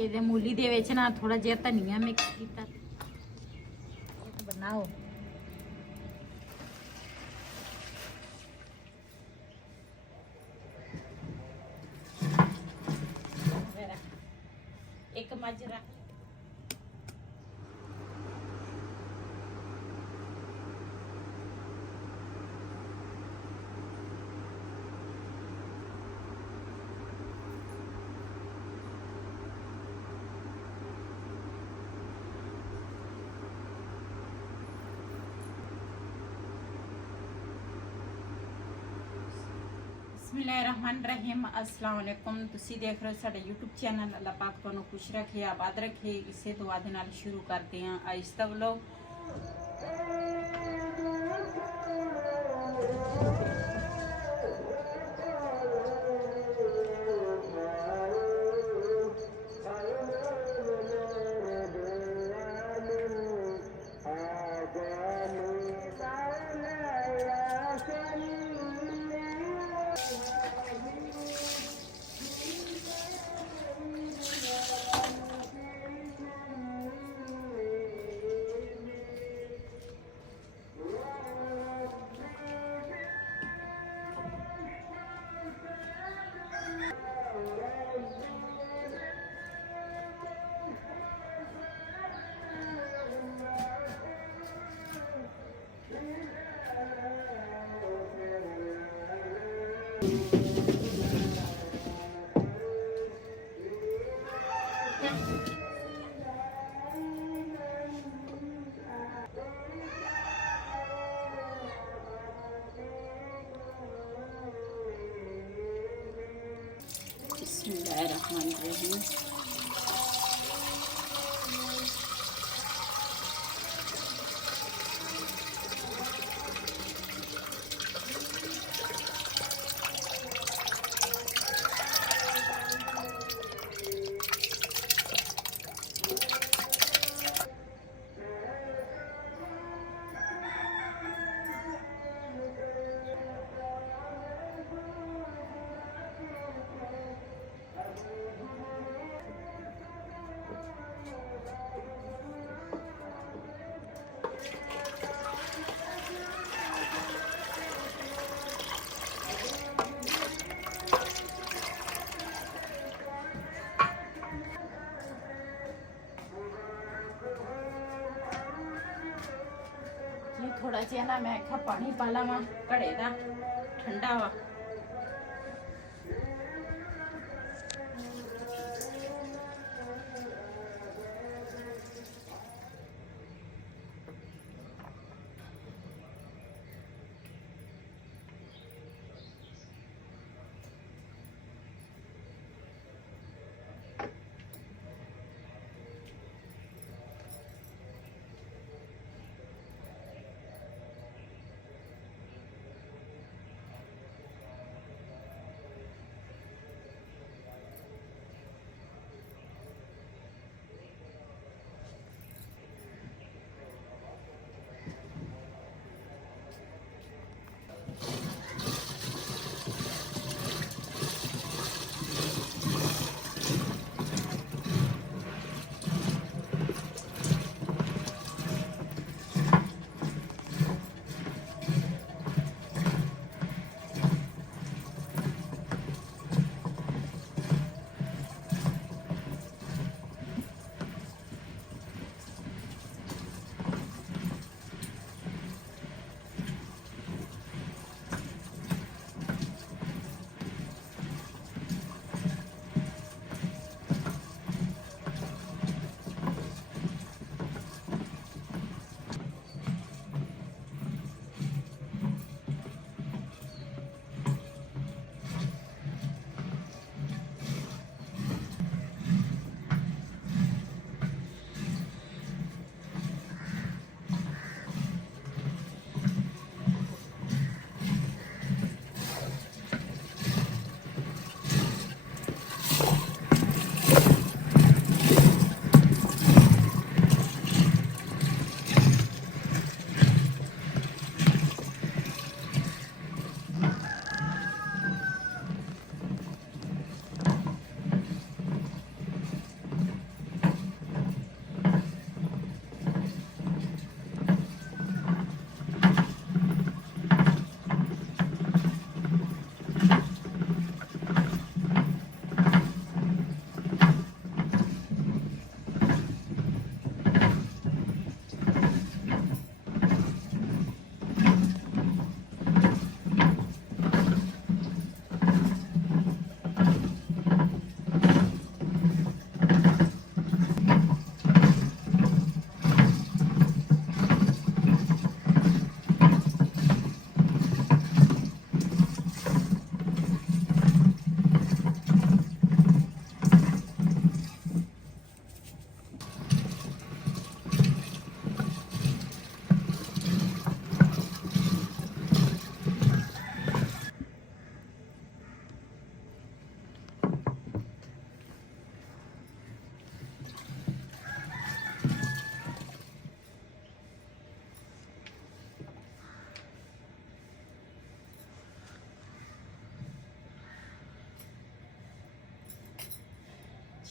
ਇਹਦੇ ਮੂਲੀ ਦੇ ਵਿੱਚ ਨਾ ਥੋੜਾ ਜਿਹਾ ਧਨੀਆ ਮਿਕਸ ਕੀਤਾ ਇਹ ਬਣਾਓ। ਇੱਕ ਮਜਰਾ बिस्मिल्लाहिर्रहमानिर्रहीम अस्सलाम वालेकुम। ਤੁਸੀਂ ਦੇਖ ਰਹੇ ਹੋ ਸਾਡਾ YouTube ਚੈਨਲ। ਅੱਲਾਹ ਪਾਕ ਤੁਹਾਨੂੰ ਖੁਸ਼ ਰੱਖੇ, ਆਬਾਦ ਰੱਖੇ। ਇਸੇ ਦੁਆ ਦੇ ਨਾਲ ਸ਼ੁਰੂ ਕਰਦੇ ਹਾਂ ਅੱਜ ਦਾ ਵਲੌਗ। बिस्मिल्लाहिर्रहमानिर्रहीम। थोड़ा जिहा ना मैं आखा पानी पा लवा, घड़े का ठंडा वा।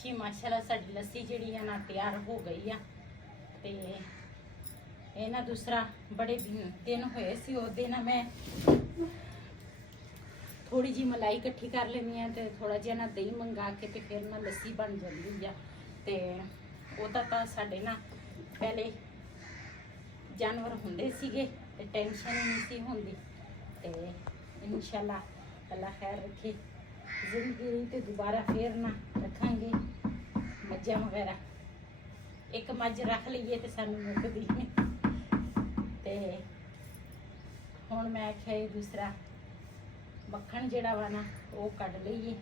ਜੀ ਮਾਸ਼ਾਅੱਲਾ ਸਾਡੀ ਲੱਸੀ ਜਿਹੜੀ ਆ ਨਾ ਤਿਆਰ ਹੋ ਗਈ ਆ। ਤੇ ਇਹ ਨਾ ਦੂਸਰਾ ਬੜੇ ਦਿਨ ਹੋਏ ਸੀ, ਉਹਦੇ ਨਾ ਮੈਂ ਥੋੜੀ ਜੀ ਮਲਾਈ ਇਕੱਠੀ ਕਰ ਲੈਂਦੀ ਆ ਤੇ ਥੋੜਾ ਜਿਹਾ ਨਾ ਦਹੀਂ ਮੰਗਾ ਕੇ ਤੇ ਫਿਰ ਨਾ ਲੱਸੀ ਬਣ ਜਾਂਦੀ ਆ। ਤੇ ਉਹਦਾ ਤਾਂ ਸਾਡੇ ਨਾ ਪਹਿਲੇ ਜਾਨਵਰ ਹੁੰਦੇ ਸੀਗੇ ਤੇ ਟੈਨਸ਼ਨ ਹੀ ਨਹੀਂ ਸੀ ਹੁੰਦੀ। ਤੇ ਇਨਸ਼ਾਅੱਲਾ ਅੱਲਾ ਖੈਰ ਰੱਖੇ ਜ਼ਿੰਦਗੀ ਤੇ ਦੁਬਾਰਾ ਫੇਰ ਨਾ ਰੱਖਾਂਗੇ ਮੱਝਾਂ ਵਗੈਰਾ। ਇੱਕ ਮੱਝ ਰੱਖ ਲਈਏ ਤੇ ਸਾਨੂੰ ਮੁੱਕਦੀ ਨਹੀਂ। ਤੇ ਹੁਣ ਮੈਂ ਆਖਿਆ ਦੂਸਰਾ ਮੱਖਣ ਜਿਹੜਾ ਵਾ ਨਾ ਉਹ ਕੱਢ ਲਈਏ।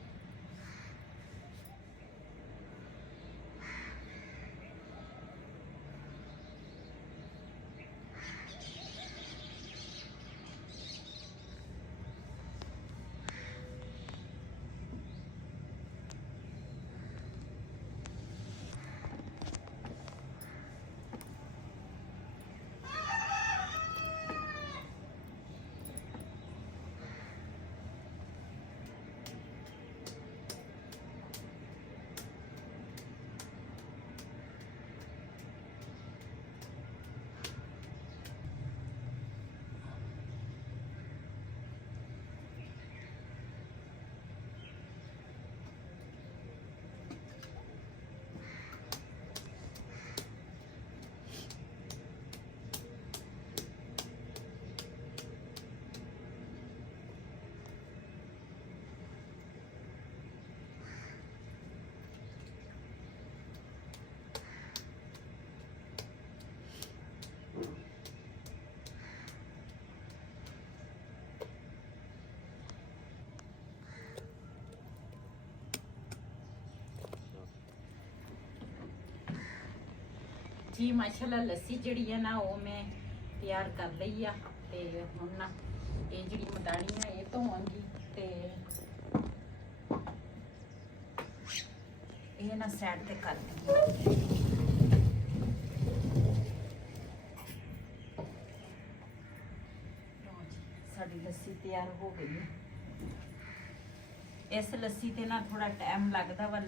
जी माशाल्लाह लस्सी जड़ी है ना वो मैं तैयार कर ली आ। ते हुण ना ये जड़ी मदानी है ये धोवांगी ते ये ना साइड ते कर दूंगी। साडी लस्सी तैयार हो गई है। इस लस्सी ते ना थोड़ा टाइम लगदा वा,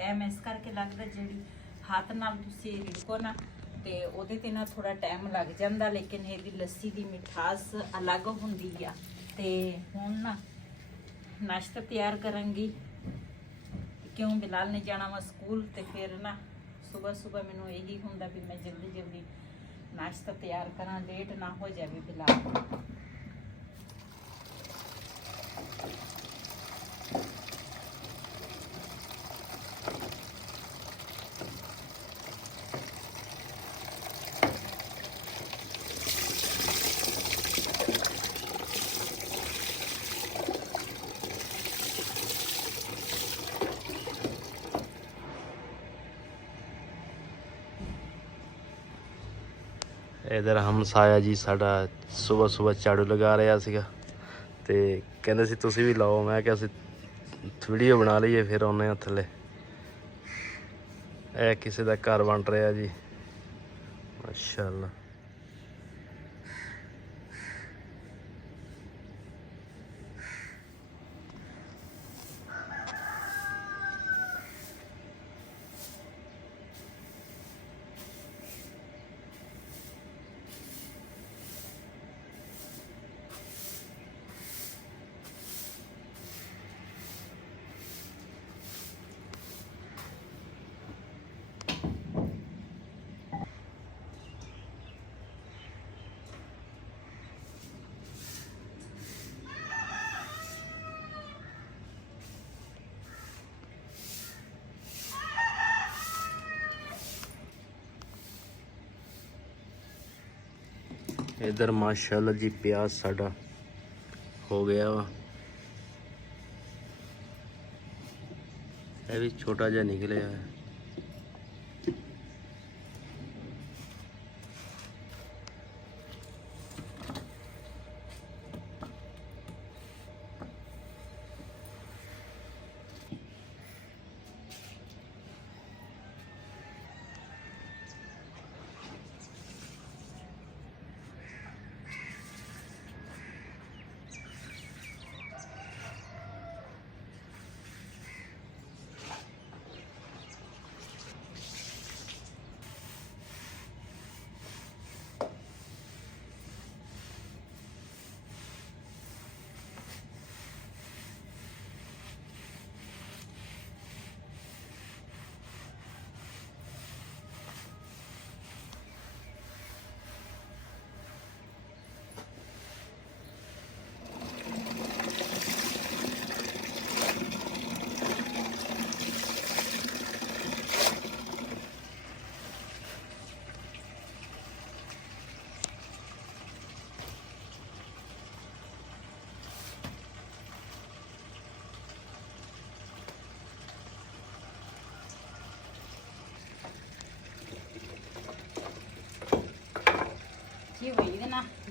टाइम इस करके लगदा जेड़ी हाथ नाल तुसी रिड़को ना ते ओहदे ते ना थोड़ा टाइम लग जांदा, लेकिन इहदी लस्सी दी मिठास अलग हुंदी आ। ते हुण ना नाश्ता तैयार करांगी क्यों बिलाल ने जाना वा स्कूल। ते फिर ना सुबह सुबह मैनूं यही हुंदा भी मैं जल्दी जल्दी नाश्ता तैयार करां, लेट ना हो जाए बिलाल। इधर हमसाया जी साडा सुबह सुबह झाड़ू लगा रहा सीगा ते कहंदे सी तुसीं भी लाओ। मैं क्या वीडियो बना लईए फिर आउने थल्ले। ए किसी दा घर बन रहा जी माशाअल्लाह। इधर माशाअल्लाह जी प्याज साडा हो गया वा। ये भी छोटा जा निकले है।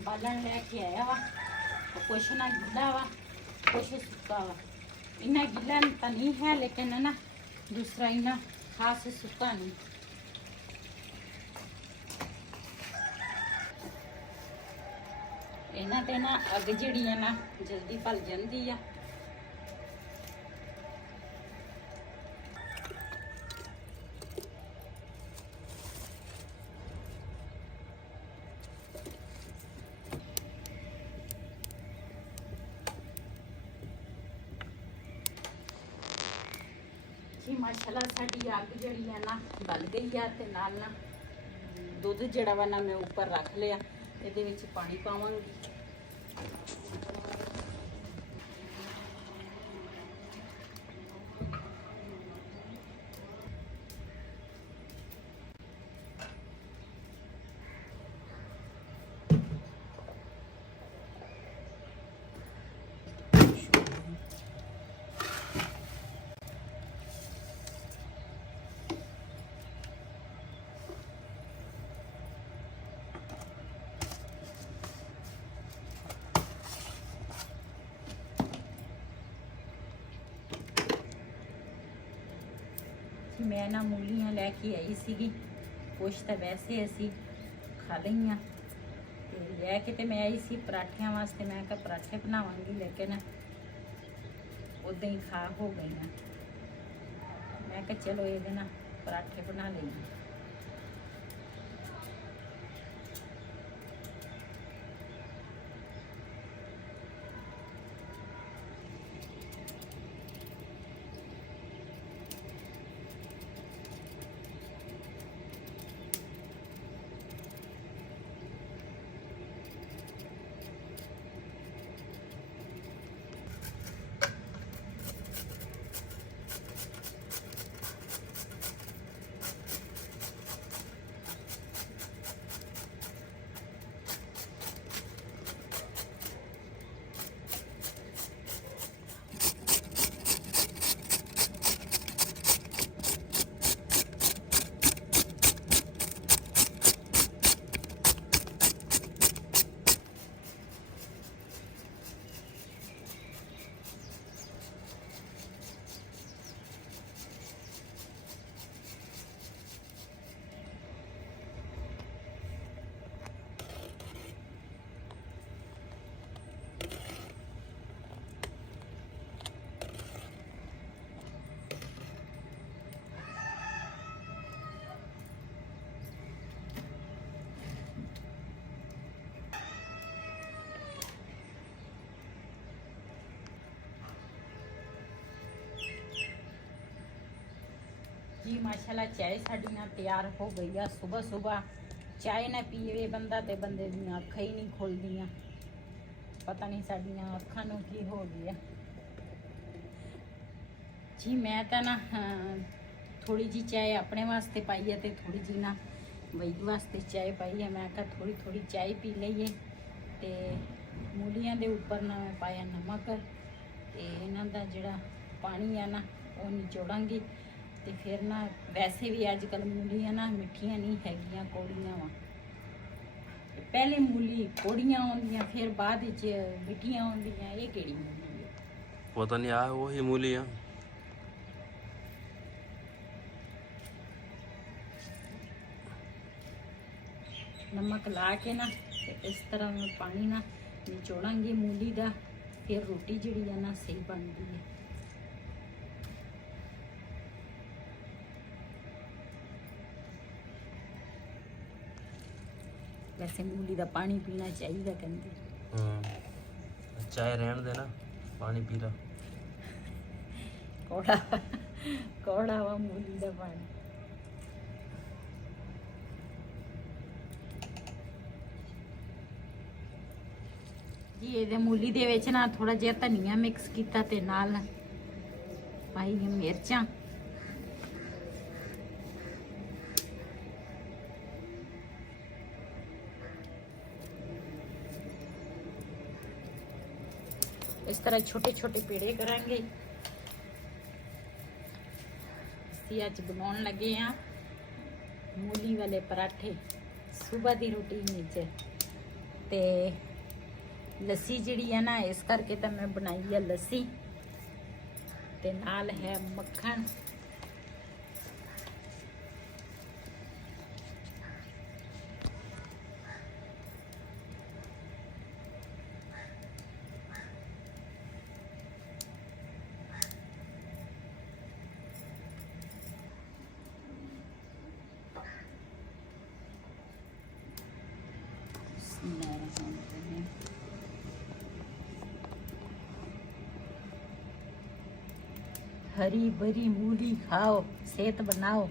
ਬਾਲਣ ਲੈ ਕੇ ਆਇਆ ਵਾ। ਕੁਛ ਨਾ ਗਿੱਲਾ ਵਾ, ਕੁਛ ਸੁੱਕਾ ਵਾ। ਇੰਨਾ ਗਿੱਲਾ ਤਾਂ ਨਹੀਂ ਹੈ, ਲੇਕਿਨ ਨਾ ਦੂਸਰਾ ਇੰਨਾ ਖਾਸ ਸੁੱਕਾ ਨਹੀਂ। ਇਹਨਾਂ ਤੇ ਨਾ ਅੱਗ ਜਿਹੜੀ ਆ ਨਾ ਜਲਦੀ ਭਲ ਜਾਂਦੀ ਆ। ਜੀ ਮਾਸ਼ਾਅੱਲਾ ਸਾਡੀ ਅੱਗ ਜਿਹੜੀ ਆ ਨਾ ਬਲ ਗਈ ਆ, ਤੇ ਨਾਲ ਨਾ ਦੁੱਧ ਜਿਹੜਾ ਵਾ ਨਾ ਮੈਂ ਉੱਪਰ ਰੱਖ ਲਿਆ। ਇਹਦੇ ਵਿੱਚ ਪਾਣੀ ਪਾਵਾਂਗੀ। ਮੈਂ ਨਾ ਮੂਲੀਆਂ ਲੈ ਕੇ ਆਈ ਸੀਗੀ, ਕੁਛ ਤਾਂ ਵੈਸੇ ਅਸੀਂ ਖਾ ਲਈਆਂ, ਤੇ ਲੈ ਕੇ ਤੇ ਮੈਂ ਆਈ ਸੀ ਪਰਾਠਿਆਂ ਵਾਸਤੇ। ਮੈਂ ਕਿਹਾ ਪਰਾਠੇ ਬਣਾਵਾਂਗੀ, ਲੇਕਿਨ ਉਦਾਂ ਹੀ ਖਾ ਹੋ ਗਈਆਂ। ਮੈਂ ਕਿਹਾ ਚਲੋ ਇਹਦੇ ਨਾਲ ਪਰਾਠੇ ਬਣਾ ਲਈਏ। जी माशाल्लाह चाय साड़ी ना तैयार हो गई है। सुबह सुबह चाय ना पीवे बंदा ते बंदे दी अखां ही नहीं खुलदियां। पता नहीं साड़ियां अखां नूं की हो गया जी। मैं तो ना थोड़ी जी चाय अपने वास्ते पाई है, तो थोड़ी जी ना वैद वास्ते चाय पाई है। मैं कहा थोड़ी थोड़ी चाय पी लईए। तो मूलियां दे उपर ना मैं पाया नमक, ते इन्हां दा जिहड़ा पानी है ना वो निचोड़ांगी। तो फिर ना वैसे भी अजकल मूलियां ना मिठियां नहीं हैगियां, कौड़ियां वा। पहले मूली कौड़ियां आउंदियां, फिर बाद विच मिठियां आउंदियां। ये केड़ी मूली है? पता नहीं, आ वही मूली है। नमक ला के ना इस तरह मैं पानी ना निचोड़ांगी मूली दा, फिर रोटी जिहड़ी है ना सही बनदी है। वैसे मूली दा पानी पीना चाहिए कहंदे। चाय रहन दे ना, पानी पी ला। कौड़ा कौड़ा वा मूली दा पानी। जी ये मूली दे विच ना थोड़ा जिहा धनिया मिक्स कीता, ते नाल पाई मिर्चां। इस तरह छोटे छोटे पेड़े करांगे। ਅਸੀਂ ਅੱਜ ਬਣਾਉਣ ਲੱਗੇ ਆ मूली वाले पराठे सुबह की रूटीन। ते ਤੇ ਲੱਸੀ ਜਿਹੜੀ ਹੈ ਨਾ, ਇਸ ਕਰਕੇ ਤਾਂ ਮੈਂ ਬਣਾਈ ਹੈ ਲੱਸੀ, ਤੇ ਨਾਲ ਹੈ ਮੱਖਣ। हरी भरी मूली खाओ, सेहत बनाओ।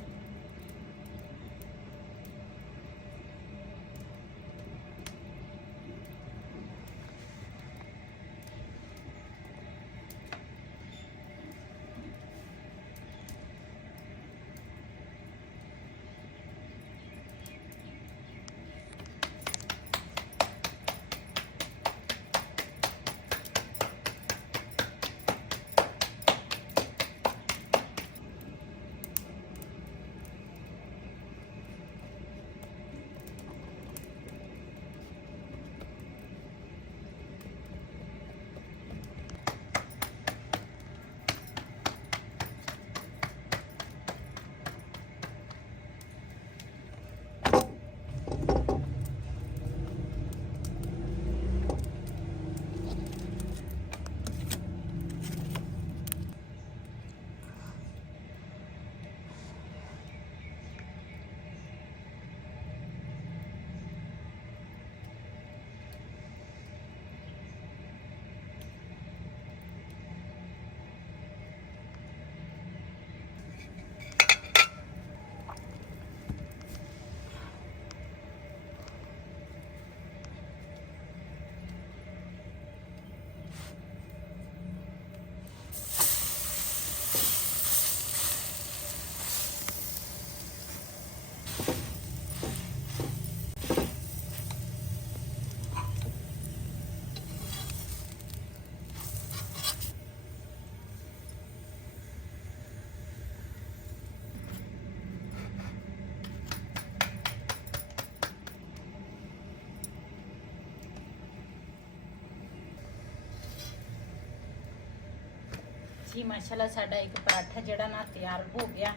जी माशाल्लाह साडा एक पराठा जड़ा ना तैयार हो गया।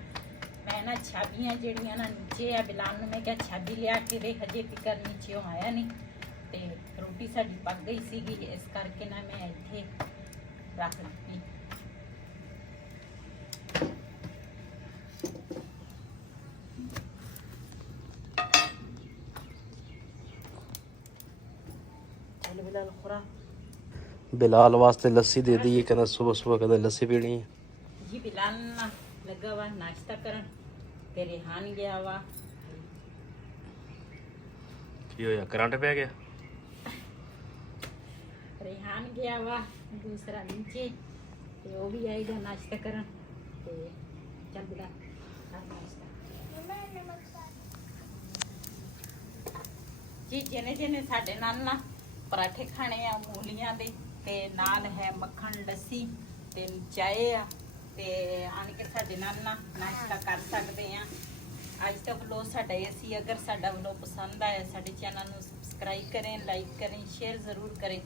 मैं ना छाबियाँ जड़ियाँ ना नीचे आ बिलाल नूं मैं क्या छाबी लिया के दे, हजे तिकर नीचे आया नहीं ते रोटी साडी पक गई सीगी, इस करके ना मैं इत्थे रख दी। चल बिलाल खुरा बिलाल वास्ते लस्सी दे दी, कहना सुबह सुबह कहते लस्सी पीनी है। जी बिलाल ना लगा वा नाश्ता करन ते रेहान गया वा। की होया, करंट पै गया? रेहान गया वा दूसरा नीचे ते वो भी आएगा नाश्ता करन ते चल बिलाल कर नाश्ता। जी जिने जिने साडे नाल ना पराठे खाने आ मूलियां दे ते नाल है मक्खन लस्सी ते चाय आ ते आन के साडे नाल ना नाश्ता कर सकते हैं। अज तक व्लॉग साडा ये सी। अगर साडा व्लॉग पसंद आया साडे चैनल नूं सबसक्राइब करें, लाइक करें, शेयर जरूर करें।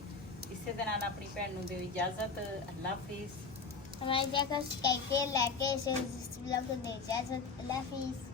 इसे दे नाल अपनी भैन नूं दिओ इजाजत। अल्लाह हाफिज़। हमारे जगह सब्सक्राइब करके लाइक इस व्लॉग को दे इजाजत। अल्लाह हाफिज़।